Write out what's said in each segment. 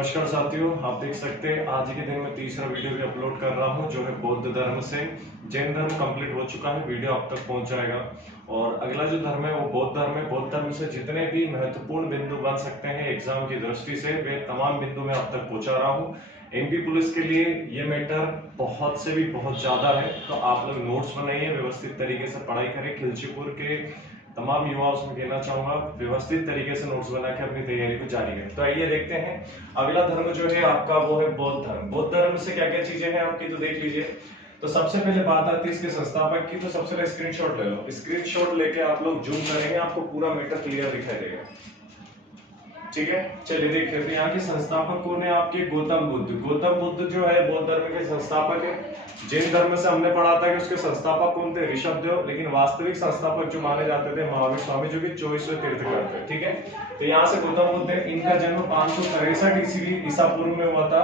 नमस्कार साथियों, आप देख सकते हैं आज के दिन में तीसरा वीडियो भी अपलोड कर रहा हूं जो है बौद्ध धर्म से। जैन धर्म कंप्लीट हो चुका है, वीडियो आप तक पहुंच जाएगा। और अगला जो धर्म है वो बौद्ध धर्म है। बौद्ध धर्म से जितने भी महत्वपूर्ण बिंदु बन सकते हैं एग्जाम की दृष्टि से, वे तमाम बिंदु मैं आप तक पहुंचा रहा हूँ। एमपी पुलिस के लिए ये मैटर बहुत से भी बहुत ज्यादा है, तो आप लोग नोट्स बनाइए, व्यवस्थित तरीके से पढ़ाई करें। खिलचीपुर के तमाम युवाओं से कहना चाहूंगा व्यवस्थित तरीके से नोट्स बना के अपनी तैयारी को जारी करें। तो आइए देखते हैं अगला धर्म जो है आपका वो है बौद्ध धर्म। बौद्ध धर्म से क्या क्या चीजें हैं आपकी, तो देख लीजिए। तो सबसे पहले बात आती है इसके संस्थापक की, तो सबसे पहले स्क्रीनशॉट ले लो। स्क्रीनशॉट लेके आप लोग जूम करेंगे, आपको पूरा मैटर क्लियर दिखाई देगा। ठीक है, चलिए देखिए। तो यहाँ के संस्थापक कौन है आपके? गौतम बुद्ध। गौतम बुद्ध जो है बौद्ध धर्म के संस्थापक है। जैन धर्म से हमने पढ़ा था कि उसके संस्थापक कौन थे? ऋषभदेव। लेकिन वास्तविक संस्थापक जो माने जाते थे महावीर स्वामी, जो कि 24वें तीर्थंकर थे। ठीक है, तो यहाँ से गौतम बुद्ध है। इनका जन्म 563 ईसा पूर्व में हुआ था,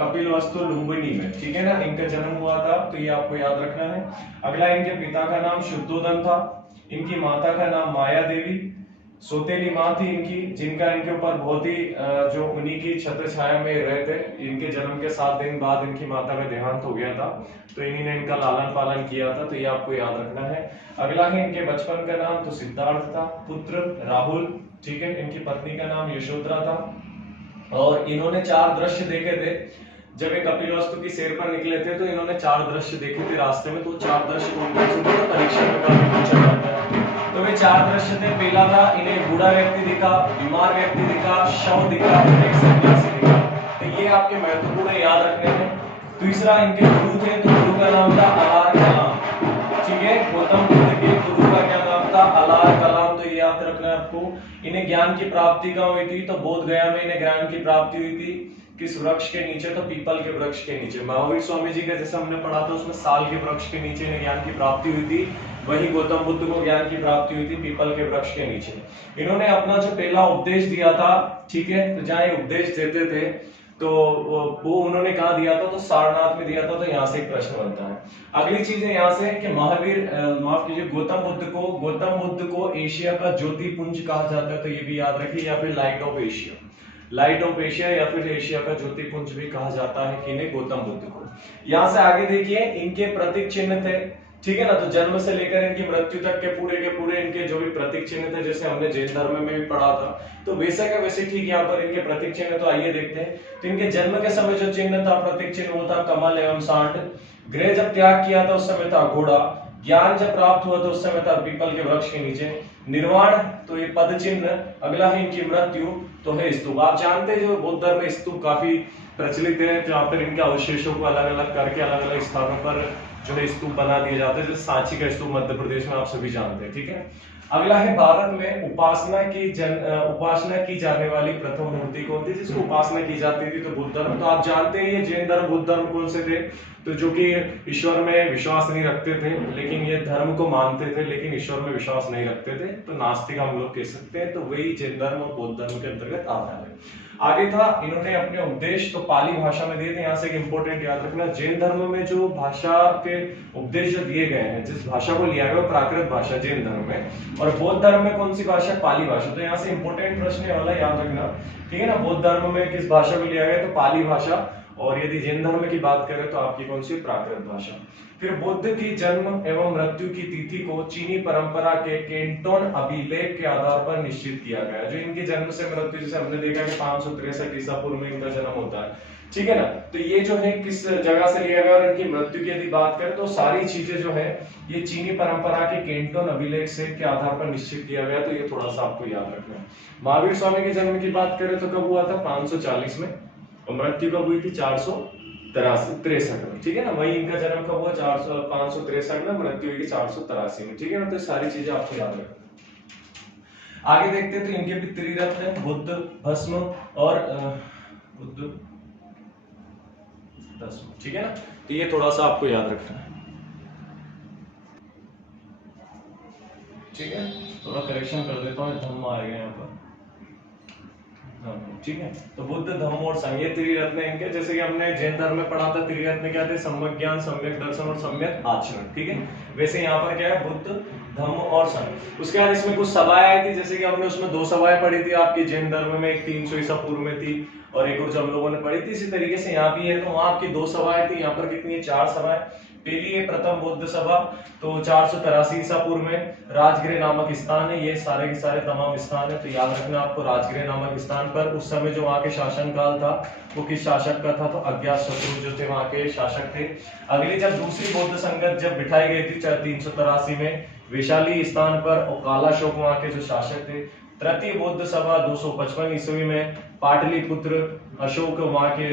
कपिलवस्तु लुम्बिनी में। ठीक है ना, इनका जन्म हुआ था, तो ये आपको याद रखना है। अगला, इनके पिता का नाम शुद्धोदन था, इनकी माता का नाम माया देवी। सौतेली माँ थी इनकी, जिनका इनके ऊपर बहुत ही जो उन्हीं की छत्र छाया में रहे थे। इनके जन्म के 7 दिन बाद इनकी माता का देहांत हो गया था, तो इन्हीं ने इनका लालन पालन किया था, तो ये आपको याद रखना है। अगला है इनके बचपन का नाम, तो सिद्धार्थ था, पुत्र राहुल। ठीक है, इनकी पत्नी का नाम यशोधरा था। और इन्होंने 4 दृश्य देखे थे जब ये कपिलवस्तु की सैर पर निकले थे, तो इन्होंने 4 दृश्य देखे थे रास्ते में। तो 4 दृश्य कौन कौन से थे? परीक्षा में काफी पूछा जाता है। तो वे 4 दृश्य थे। पहला था, इन्हें बूढ़ा व्यक्ति दिखा, बीमार व्यक्ति दिखा, शव दिखा, एक सन्यासी दिखा। तो ये आपके महत्वपूर्ण याद रखने हैं। तीसरा, इनके गुरु थे, तो गुरु का नाम था अलार कलाम। ठीक है, गौतम बुद्ध के गुरु का क्या नाम था? अलार कलाम। तो ये याद रखना है आपको। इन्हें ज्ञान की प्राप्ति कहाँ हुई थी? तो बोध गया में इन्हें ज्ञान की प्राप्ति हुई थी। किस वृक्ष के नीचे? तो पीपल के वृक्ष के नीचे। महावीर स्वामी जी का जैसे हमने पढ़ा था, उसमें साल के वृक्ष के नीचे इन्हें ज्ञान की प्राप्ति हुई थी। वही गौतम बुद्ध को ज्ञान की प्राप्ति हुई थी पीपल के वृक्ष के नीचे। इन्होंने अपना जो पहला उपदेश दिया था, ठीक है, तो जहाँ ये उपदेश देते थे तो वो उन्होंने कहाँ दिया था? तो सारनाथ में दिया था। तो यहाँ से एक प्रश्न बनता है। अगली चीज है यहाँ से कि माफ कीजिए, गौतम बुद्ध को एशिया का ज्योतिपुंज कहा जाता है, तो ये भी याद रखिए, या फिर लाइट ऑफ एशिया या फिर एशिया का ज्योतिपुंज भी कहा जाता है किन्हें? गौतम बुद्ध को। यहाँ से आगे देखिए, इनके प्रतीक चिन्ह थे। ठीक है ना, तो जन्म से लेकर इनकी मृत्यु तक के पूरे इनके जो भी प्रतीक चिन्ह थे, जैसे हमने जैन धर्म में भी पढ़ा था, तो वैसे का वैसे ठीक यहाँ पर इनके प्रतीक चिन्ह। तो आइए देखते हैं। तो इनके जन्म के समय जो चिन्ह था, प्रतीक चिन्ह, वो था कमल एवं सांड। गृह जब त्याग किया था उस समय था घोड़ा। ज्ञान जब प्राप्त हुआ तो उस समय था पीपल के वृक्ष के नीचे। निर्वाण, तो ये पद चिन्ह। अगला है इनकी मृत्यु, तो है स्तूप। आप जानते हैं जो बौद्ध धर्म में स्तूप काफी प्रचलित है, जहाँ पर इनके अवशेषों को अलग अलग करके अलग अलग स्थानों पर जो है स्तूप बना दिए जाते हैं। जैसे सांची का स्तूप मध्य प्रदेश में आप सभी जानते हैं। ठीक है, अगला है भारत में उपासना की जाने वाली प्रथम मूर्ति कौन थी जिसको उपासना की जाती थी? तो बुद्ध धर्म। तो आप जानते हैं ये जैन धर्म बुद्ध धर्म कौन से थे? तो जो कि ईश्वर में विश्वास नहीं रखते थे, लेकिन ये धर्म को मानते थे लेकिन ईश्वर में विश्वास नहीं रखते थे, तो नास्तिक हम लोग कह सकते हैं। तो वही जैन धर्म और बौद्ध धर्म के अंतर्गत आता है। आगे था, इन्होंने अपने उपदेश तो पाली भाषा में दिए थे। यहाँ से एक इंपॉर्टेंट याद रखना, जैन धर्म में जो भाषा के उपदेश जो दिए गए हैं, जिस भाषा को लिया गया प्राकृत भाषा जैन धर्म में, और बौद्ध धर्म में कौन सी भाषा? पाली भाषा। तो यहाँ से इंपॉर्टेंट प्रश्न वाला याद रखना। ठीक है ना, बौद्ध धर्म में किस भाषा को लिया गया? तो पाली भाषा। और यदि जैन धर्म की बात करें तो आपकी कौन सी? प्राकृत भाषा। फिर बुद्ध की जन्म एवं मृत्यु की तिथि को चीनी परंपरा के केंटोन अभिलेख के आधार पर निश्चित किया गया। जो इनके जन्म से मृत्यु, जैसे हमने देखा कि 563 ईसा पूर्व में इनका जन्म होता है। ठीक है ना, तो ये जो है किस जगह से लिया गया, और इनकी मृत्यु की यदि बात करें तो सारी चीजें जो है ये चीनी परंपरा के केंटोन अभिलेख से के आधार पर निश्चित किया गया। तो ये थोड़ा सा आपको याद रखना है। महावीर स्वामी के जन्म की बात करें तो कब हुआ था? 540 में, और मृत्यु कब हुई थी? 463 में। ठीक है ना, वही इनका जन्म कब हुआ? 563 में, मृत्यु हुई 483 में। ठीक है ना, तो सारी चीजें आपको याद रखना। आगे देखते हैं, तो इनके भी त्रिरत्न है, बुद्ध, भस्म और बुद्ध भस्म। ठीक है ना, तो ये थोड़ा सा आपको याद रखना है। ठीक है, थोड़ा करेक्शन कर देता हूँ, धम्म आ गए यहाँ पर। ठीक है, तो बुद्ध, धम्म और संघ, ये त्रिरत्न इनके। जैसे कि हमने जैन धर्म में पढ़ा था, त्रिरत्न क्या थे? सम्यक ज्ञान, सम्यक दर्शन और सम्यक आचरण। ठीक है, वैसे यहाँ पर क्या है? बुद्ध, धम्म और संघ। उसके बाद इसमें कुछ सभाएं आई थी, जैसे कि हमने उसमें 2 सभाएं पढ़ी थी आपकी जैन धर्म में। एक 300 ईसा पूर्व में थी, और एक और जो हम लोगों ने पढ़ी थी इसी तरीके से यहाँ भी है। तो वहां आपकी 2 सभाएं थी, यहाँ पर कितनी है 4 सभाएं। पहली है प्रथम बौद्ध सभा, तो 483 ईसा पूर्व में राजगृह नामक स्थान है, ये सारे के सारे तमाम स्थान है, तो याद रखना आपको राजगृह नामक स्थान पर। उस समय जो वहां के शासन काल था वो किस शासक का था, तो अज्ञातशत्रु जो थे वहां के शासक थे। अगली जब दूसरी बौद्ध संगत जब बिठाई गई थी 383 में वैशाली स्थान पर, और कालाशोक वहां के जो शासक थे। तृतीय बौद्ध सभा 255 ईस्वी में पाटलिपुत्र अशोक वहां के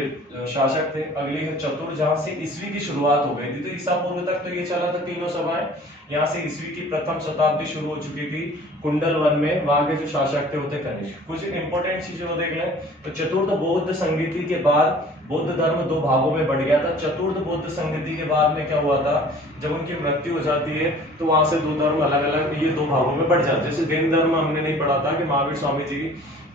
शासक थे। अगली है चतुर, जहां से ईस्वी की शुरुआत हो गई थी, तो ईसा पूर्व तक तो ये चला था तीनों सभाएं। यहाँ से ईस्वी की प्रथम शताब्दी शुरू हो चुकी थी कुंडल वन में, वहां के जो शासक थे होते कनिष्क। कुछ इंपॉर्टेंट चीजें वो देख लें। तो चतुर्थ बौद्ध संगति के बाद बौद्ध धर्म 2 भागों में बढ़ गया था। चतुर्थ बौद्ध संगति के बाद में क्या हुआ था, जब उनकी मृत्यु हो जाती है तो वहां से 2 धर्म अलग अलग ये 2 भागों में बढ़ जाते हैं। जैसे जैन धर्म हमने नहीं पढ़ा था कि महावीर स्वामी जी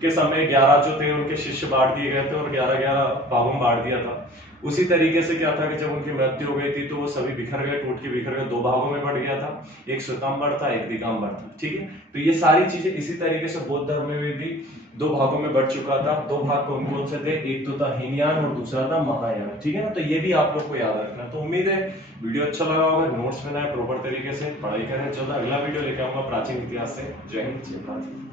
के समय 11 जो थे उनके शिष्य बांट दिए गए थे और 11-11 भागों में बांट दिया था। उसी तरीके से क्या था कि जब उनकी मृत्यु हो गई थी तो वो सभी बिखर गए, टूट के बिखर गए, 2 भागों में बढ़ गया था, एक श्वेतांबर था, एक दिगंबर था। ठीक है, तो ये सारी चीजें इसी तरीके से बौद्ध धर्म में भी 2 भागों में बढ़ चुका था। 2 भाग कौन कौन से थे, एक तो था हीनयान और दूसरा था महायान। ठीक है ना, तो ये भी आप लोग को याद रखना। तो उम्मीद है वीडियो अच्छा लगा होगा, नोट्स बनाए प्रॉपर तरीके से पढ़ाई करें। चलो अगला वीडियो लेके आऊंगा प्राचीन इतिहास से। जय हिंद, जय भारत।